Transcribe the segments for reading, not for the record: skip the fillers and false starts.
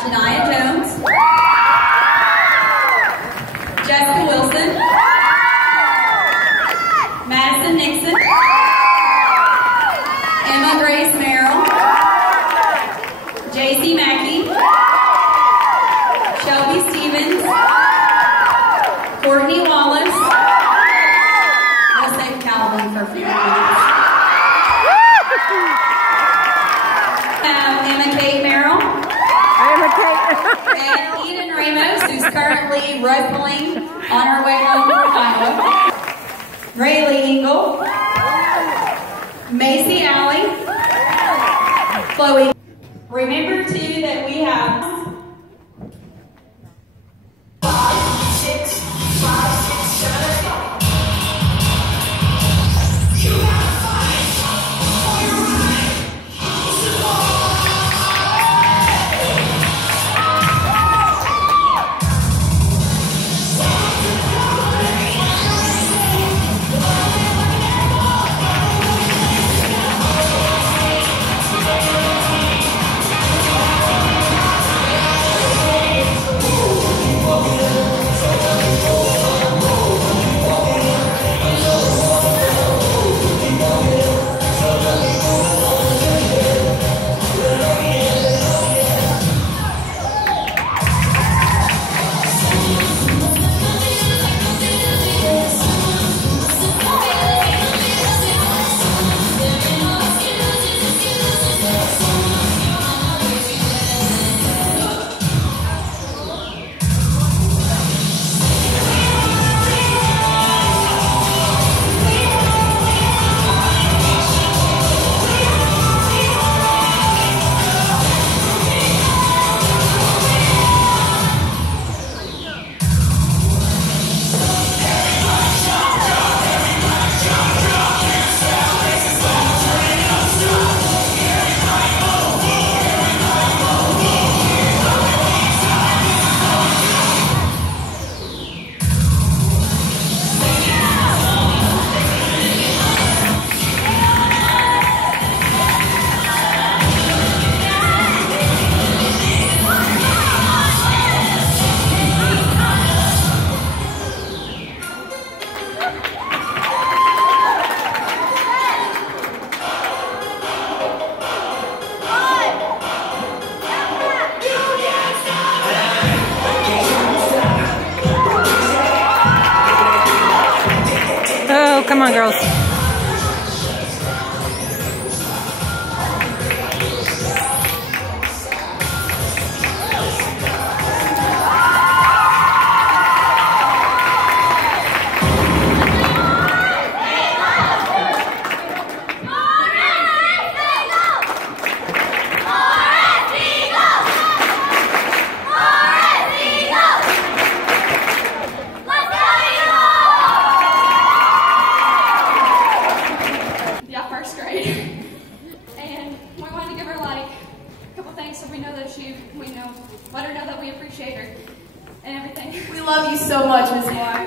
Janaya Jones, Jessica Wilson, Madison Nixon, Emma Grace Merrill, JC Mackey, Shelby Stevens, Courtney Wallace. We'll save Calvin for a few minutes. Emma Kate Merrill. And Eden Ramos, who's currently wrestling on her way home from Iowa. Rayleigh Engel. Macy Alley. Chloe. Remember too that we have 5, 6, 5, 6, 7, 8. Come on, girls. Let her know that we appreciate her and everything. We love you so much, Miss Moore.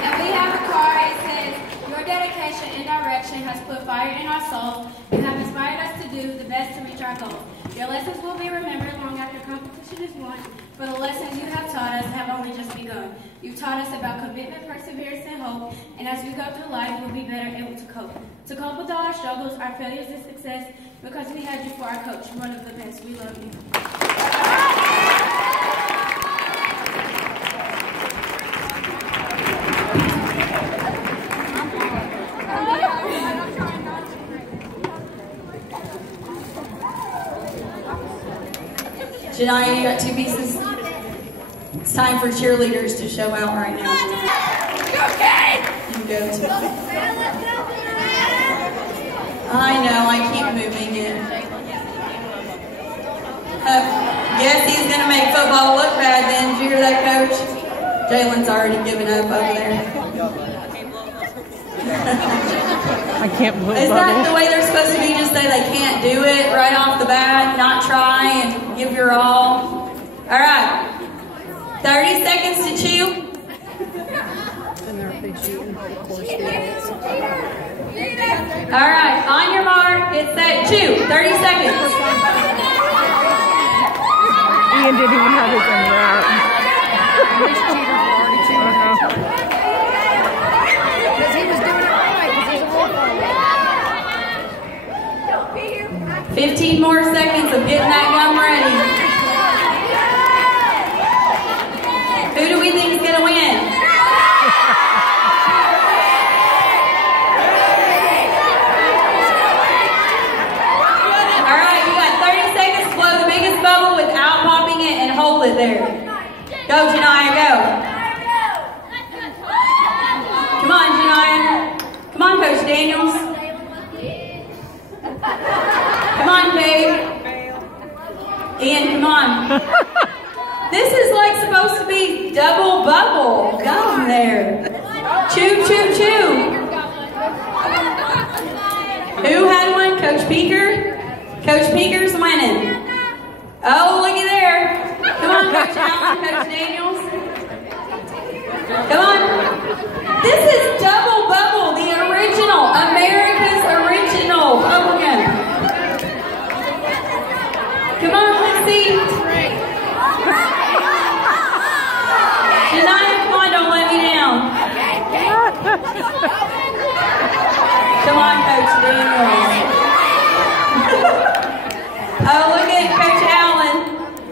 And we have a card. It says, "Your dedication and direction has put fire in our souls and have inspired us to do the best to reach our goals. Your lessons will be remembered long after competition is won, for the lessons you have taught us have only just begun. You've taught us about commitment, perseverance, and hope, and as we go through life, we'll be better able to cope with all our struggles, our failures, and success, because we had you for our coach, one of the best. We love you." Janaya, you got 2 pieces? It's time for cheerleaders to show out right now. Okay. You can go to. I know, I keep moving it. Guess he's going to make football look bad then. Did you hear that, Coach? Jalen's already given up over there. I can't believe Is that the way they're supposed to be? Just say they can't do it right off the bat, not try and give your all? All right. 30 seconds to chew. All right, on your mark, get set, chew. 30 seconds. Ian didn't even have his finger out. Which cheater already chewed? Because he was doing it right, because he's a wolf. 15 more seconds of getting that gum ready. Who do we think is going to win? All right, you got 30 seconds to blow the biggest bubble without popping it and hold it there. Go, Janiyah, go. Come on, Janiyah. Come on, Coach Daniels. Come on, Kate. Ian, come on. This is like supposed to be double bubble gum there. Chew, chew, chew. Who had one? Coach Peaker? Coach Peaker's winning. Oh, looky there. Come on, Coach Allen, Coach Daniels. Come on. This is double bubble, the original, America's original bubble gum. Come on, let's see. Janiyah, come on, don't let me down. Come on, Coach Daniels. Oh, look at Coach Allen.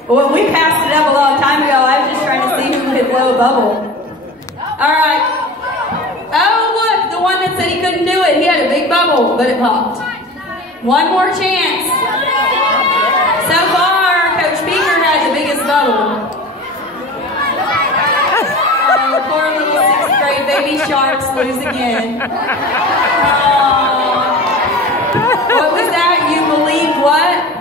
Well, we passed it up a long time ago. I was just trying to see who could blow a bubble. All right. Oh, look, the one that said he couldn't do it. He had a big bubble, but it popped. One more chance. So far, Coach Peaker had the biggest bubble. Oh, poor little 6th grade baby sharks lose again. Oh. What was that? You believe what?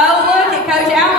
Oh, look at Coach Allen.